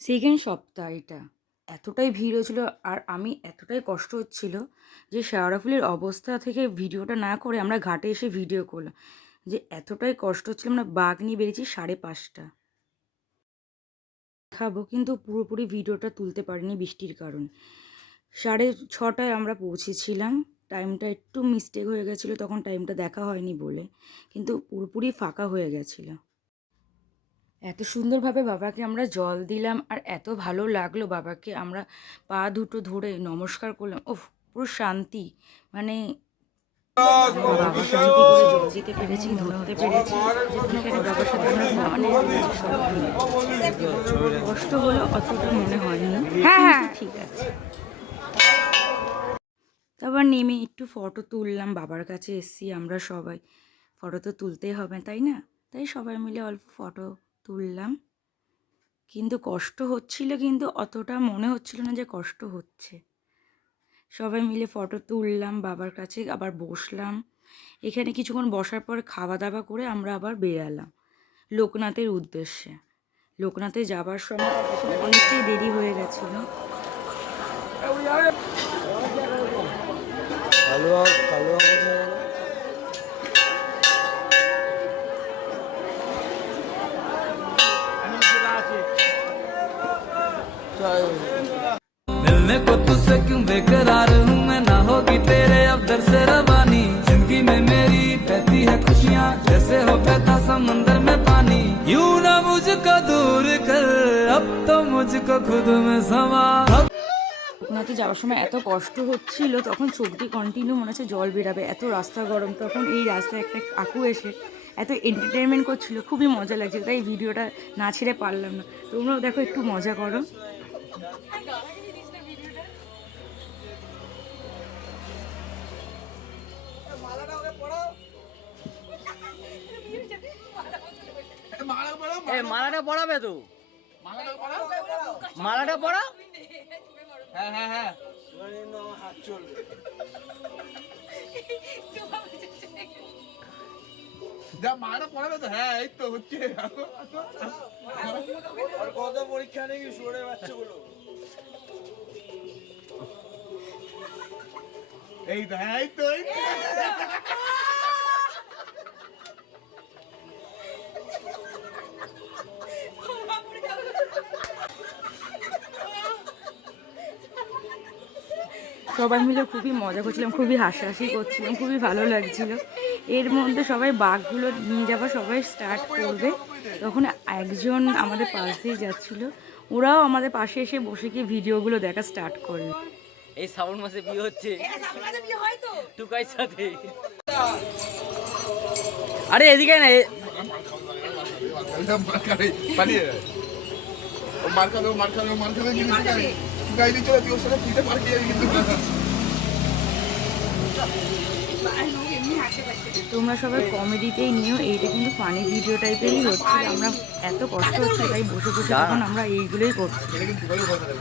Second সপ্তাহ এটা। এতটাই ভিড় হয়েছিল আর আমি এতটাই কষ্ট হচ্ছিল যে শেওড়াফুলির অবস্থা থেকে ভিডিওটা না করে আমরা ঘাটে এসে ভিডিও করলাম। যে এতটাই কষ্ট হচ্ছিল, আমরা বাঘ নিয়ে বেরিয়েছি 5:30। খাবো কিন্তু পুরোপুরি ভিডিওটা তুলতে পারিনি বৃষ্টির কারণে। 6:30 আমরা পৌঁছেছিলাম। টাইমটা একটু মিস্টেক হয়ে গেছিলো, তখন টাইমটা দেখা হয়নি বলে, কিন্তু পুরোপুরি ফাঁকা হয়ে গেছিলো। এত সুন্দরভাবে বাবাকে আমরা জল দিলাম আর এত ভালো লাগলো বাবাকে, আমরা পা দুটো ধরে নমস্কার করলাম। ওফ, পুরো শান্তি। মানে বাবা শান্তি করে জল দিতে পেরেছি, ধরতে পেরেছি। এখানে বাবার সাথে আমরা মানে কষ্ট হলো অতটা মনে হয়নি। হ্যাঁ, ঠিক আছে। তারপর নেমে একটু ফটো তুললাম, বাবার কাছে এসছি আমরা সবাই, ফটো তো তুলতেই হবে তাই না? তাই সবাই মিলে অল্প ফটো তুললাম। কিন্তু কষ্ট হচ্ছিল, কিন্তু অতটা মনে হচ্ছিল না যে কষ্ট হচ্ছে। সবাই মিলে ফটো তুললাম, বাবার কাছে আবার বসলাম। এখানে কিছুক্ষণ বসার পর খাওয়া দাওয়া করে আমরা আবার বেরালাম লোকনাথের উদ্দেশ্যে। লোকনাথে যাবার সময় অনেকটাই দেরি হয়ে গেছিলো। मिलने को तुझसे क्यों बेकरार हूँ मैं, ना होगी तेरे अब दर से रवानी। जिंदगी में मेरी बहती है खुशियाँ, जैसे हो बहता समंदर में पानी। यूं ना मुझको दूर कर, अब तो मुझको खुद में समा। লোকনাথে যাওয়ার সময় এত কষ্ট হচ্ছিল, তখন চোখ দিয়ে কন্টিনিউ মনে হচ্ছে জল বেরাবে, এত রাস্তা গরম। তখন এই রাস্তায় একটা কাকু এসে এত এন্টারটেনমেন্ট করছিল, খুবই মজা লাগছিল। তাই ভিডিওটা না ছেড়ে পারলাম না। তোমরাও দেখো, একটু মজা করো। মালাটা পড়াবে তো, মালাটা পড়া। হ্যাঁ হ্যাঁ হ্যাঁ, যা মালাটা পড়াবে তো। হ্যাঁ, এই তো হচ্ছে। কত পরীক্ষা নাকি শুনে বাচ্চাগুলো। এই তো, হ্যাঁ, এই তো, এই তো। সবাই মিলে খুবই মজা করছিলাম, খুবই হাসাহাসি করছিলাম, খুবই ভালো লাগছিল। এর মধ্যে সবাই বাঘগুলো নিয়ে যাওয়া সবাই স্টার্ট করবে, তখন একজন আমাদের পাশ দিয়ে যাচ্ছিল, ওরাও আমাদের পাশে এসে বসে গিয়ে ভিডিওগুলো দেখা স্টার্ট করলো। এই শ্রাবণ মাসে বিয়ে হচ্ছে টুকাইর সাথে। আরে এদিকে না, তোমরা সবাই কমেডিতেই নিও, এইটা কিন্তু ফানি ভিডিও টাইপেরই হচ্ছে। আমরা এত কষ্ট হচ্ছে তাই বসে বসে তখন আমরা এইগুলোই করছি।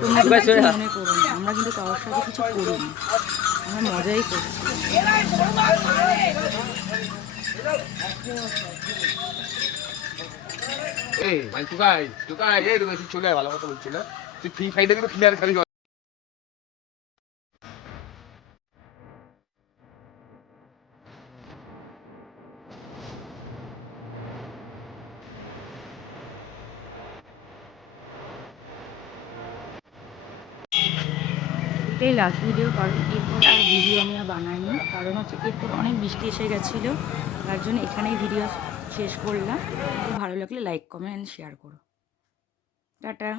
তোমরা কিছু মনে করো না, আমরা কিন্তু কারোর সাথে কিছু করিনি, আমরা মজাই করছি। চলে ভালো কথা বলছি না, তুই ফ্রি ফাইটে কিন্তু ক্লিয়ার খালি। এটাই লাস্ট ভিডিও, কারণ এরপর আর ভিডিও আমি আর বানাইনি। কারণ হচ্ছে এরপর অনেক বৃষ্টি এসে গেছিলো, তার জন্য এখানেই ভিডিও শেষ করলাম। ভালো লাগলে লাইক, কমেন্ট, শেয়ার করো। টাটা।